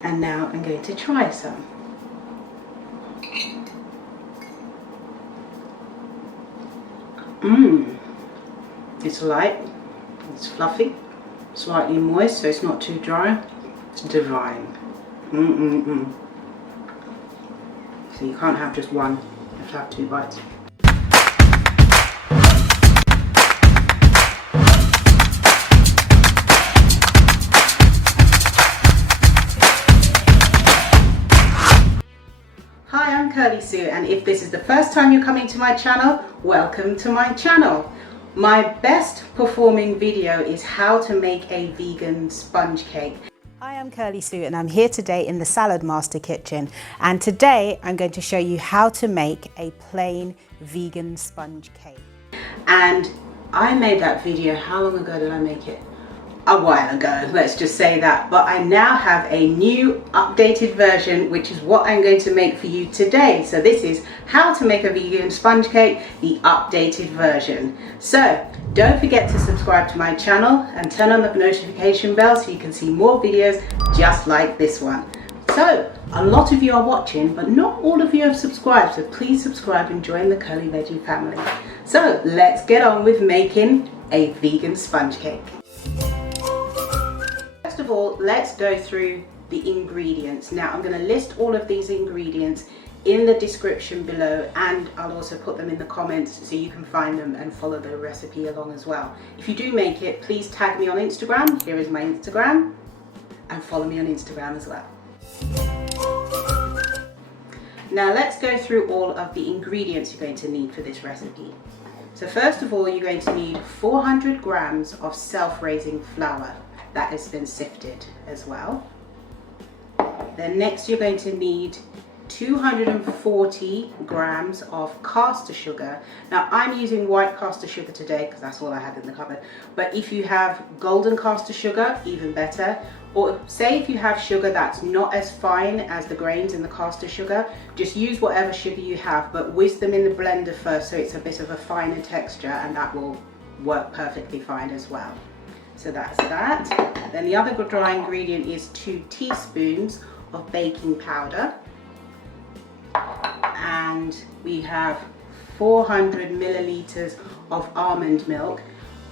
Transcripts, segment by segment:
And now I'm going to try some. It's light, it's fluffy, slightly moist, so it's not too dry. It's divine. So you can't have just one, you have to have 2 bites. Hi, I'm Curly Sue, and if this is the first time you're coming to my channel, welcome to my channel. My best performing video is how to make a vegan sponge cake. Hi, I'm Curly Sue and I'm here today in the Salad Master kitchen, and today I'm going to show you how to make a plain vegan sponge cake. And I made that video, how long ago did I make it? A while ago, let's just say that, but I now have a new updated version, which is what I'm going to make for you today. So this is how to make a vegan sponge cake, the updated version. So don't forget to subscribe to my channel and turn on the notification bell so you can see more videos just like this one. So a lot of you are watching, but not all of you have subscribed, so please subscribe and join the Curly Veggie family. So let's get on with making a vegan sponge cake. First of all, let's go through the ingredients. Now I'm going to list all of these ingredients in the description below, and I'll also put them in the comments so you can find them and follow the recipe along as well. If you do make it, please tag me on Instagram. Here is my Instagram, and follow me on Instagram as well. Now let's go through all of the ingredients you're going to need for this recipe. So first of all, you're going to need 400 grams of self-raising flour that has been sifted as well. Then next you're going to need 240 grams of caster sugar. Now I'm using white caster sugar today because that's all I had in the cupboard, but if you have golden caster sugar, even better. Or say if you have sugar that's not as fine as the grains in the caster sugar, just use whatever sugar you have, but whisk them in the blender first so it's a bit of a finer texture, and that will work perfectly fine as well. So that's that. Then the other dry ingredient is 2 teaspoons of baking powder. And we have 400 milliliters of almond milk.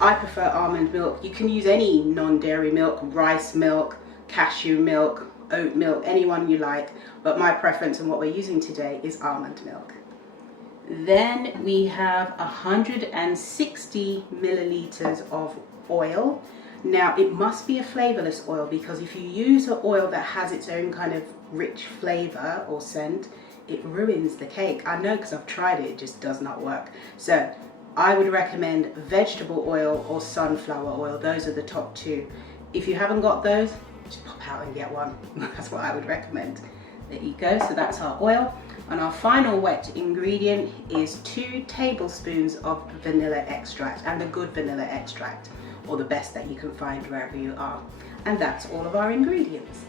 I prefer almond milk. You can use any non-dairy milk, rice milk, cashew milk, oat milk, anyone you like. But my preference and what we're using today is almond milk. Then we have 160 milliliters of oil. Now it must be a flavorless oil, because if you use an oil that has its own kind of rich flavor or scent, it ruins the cake. I know because I've tried it, it just does not work. So I would recommend vegetable oil or sunflower oil. Those are the top 2. If you haven't got those, just pop out and get one. That's what I would recommend. There you go, so that's our oil. And our final wet ingredient is 2 tablespoons of vanilla extract, and a good vanilla extract, or the best that you can find wherever you are. And that's all of our ingredients.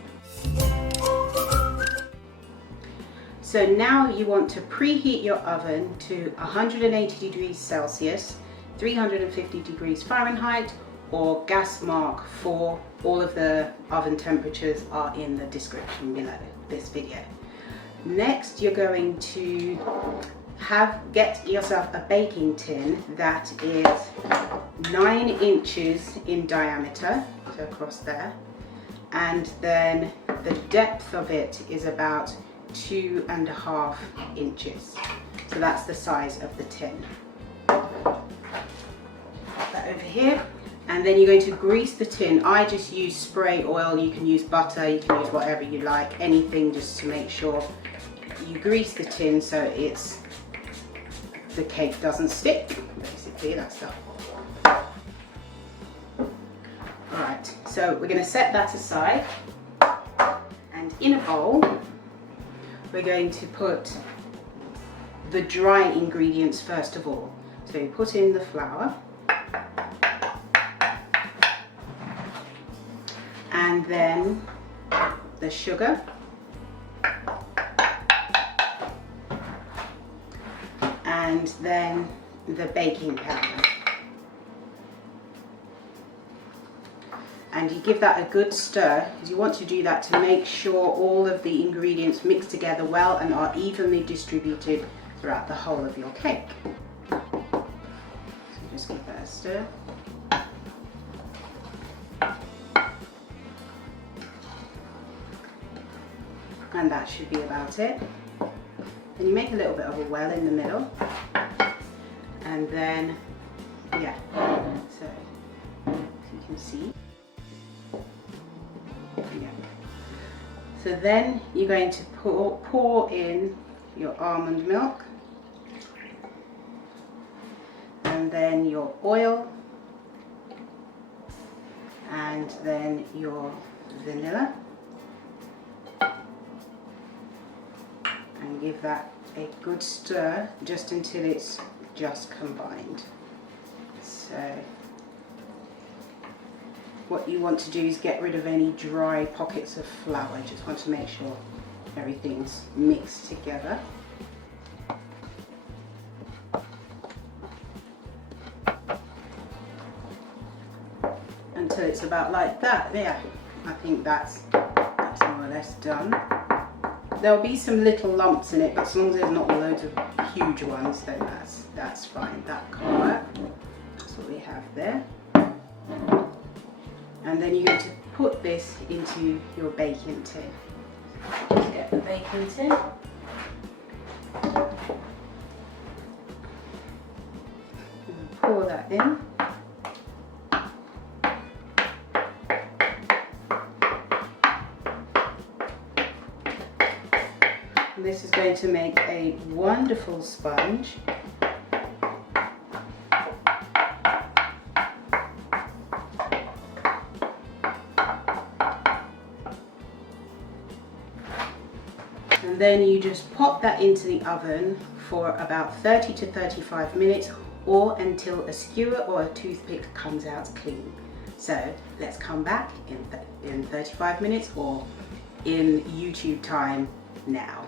So now you want to preheat your oven to 180 degrees Celsius, 350 degrees Fahrenheit, or gas mark 4. All of the oven temperatures are in the description below this video. Next, you're going to get yourself a baking tin that is 9 inches in diameter, so across there, and then the depth of it is about 2.5 inches. So that's the size of the tin. Put that over here, and then you're going to grease the tin. I just use spray oil. You can use butter, you can use whatever you like, anything, just to make sure you grease the tin so the cake doesn't stick. Basically, that's the Alright, so we're going to set that aside, and in a bowl we're going to put the dry ingredients first of all. So you put in the flour, and then the sugar, and then the baking powder. and you give that a good stir, because you want to do that to make sure all of the ingredients mix together well and are evenly distributed throughout the whole of your cake. So just give that a stir. And that should be about it. And you make a little bit of a well in the middle, and then yeah, so you can see. Yeah. So then you're going to pour in your almond milk, and then your oil, and then your vanilla, and give that a good stir just until it's just combined. So what you want to do is get rid of any dry pockets of flour. Just want to make sure everything's mixed together. Until it's about like that. Yeah, I think that's more or less done. There'll be some little lumps in it, but as long as there's not loads of huge ones, then that's fine. That can work. That's what we have there. And then you're going to put this into your baking tin. Just get the baking tin. And pour that in. And this is going to make a wonderful sponge. And then you just pop that into the oven for about 30 to 35 minutes, or until a skewer or a toothpick comes out clean. So let's come back in 35 minutes, or in YouTube time now.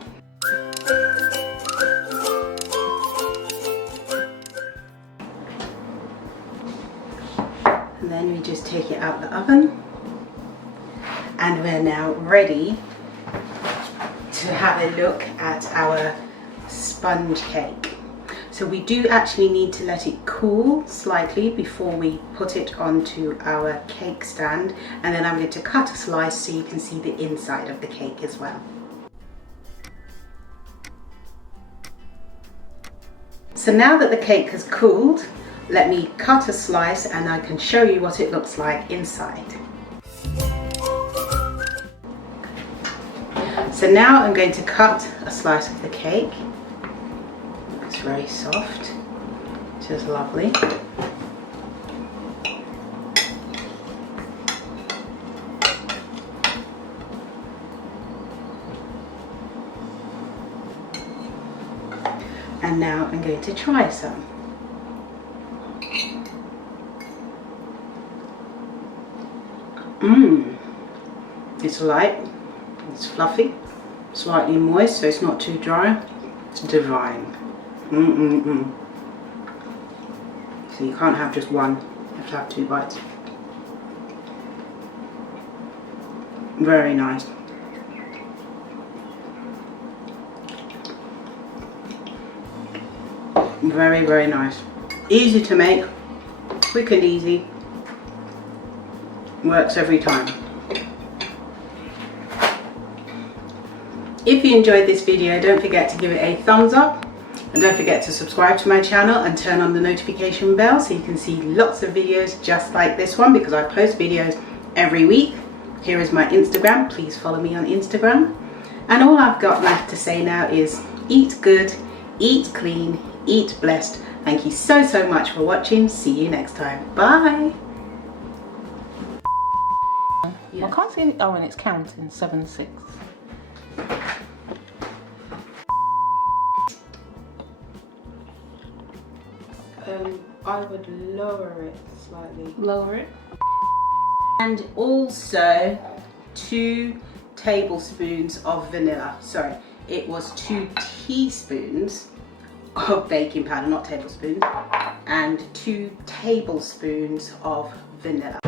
And then we just take it out the oven, and we're now ready to have a look at our sponge cake. So we do actually need to let it cool slightly before we put it onto our cake stand, and then I'm going to cut a slice so you can see the inside of the cake as well. So now that the cake has cooled, let me cut a slice and I can show you what it looks like inside. So now I'm going to cut a slice of the cake. It's very soft, just lovely. And now I'm going to try some. It's light, it's fluffy, slightly moist, so it's not too dry. It's divine. So you can't have just one, you have to have 2 bites. Very nice. Very, very nice. Easy to make, quick and easy. Works every time. If you enjoyed this video, don't forget to give it a thumbs up, and don't forget to subscribe to my channel and turn on the notification bell so you can see lots of videos just like this one, because I post videos every week. Here is my Instagram, please follow me on Instagram. And all I've got left to say now is eat good, eat clean, eat blessed. Thank you so much for watching. See you next time. Bye. Yeah. I can't see any. Oh, and it's counting 7, 6. I would lower it slightly. Lower it. And also 2 tablespoons of vanilla. Sorry, it was 2 teaspoons of baking powder, not tablespoons, and 2 tablespoons of vanilla.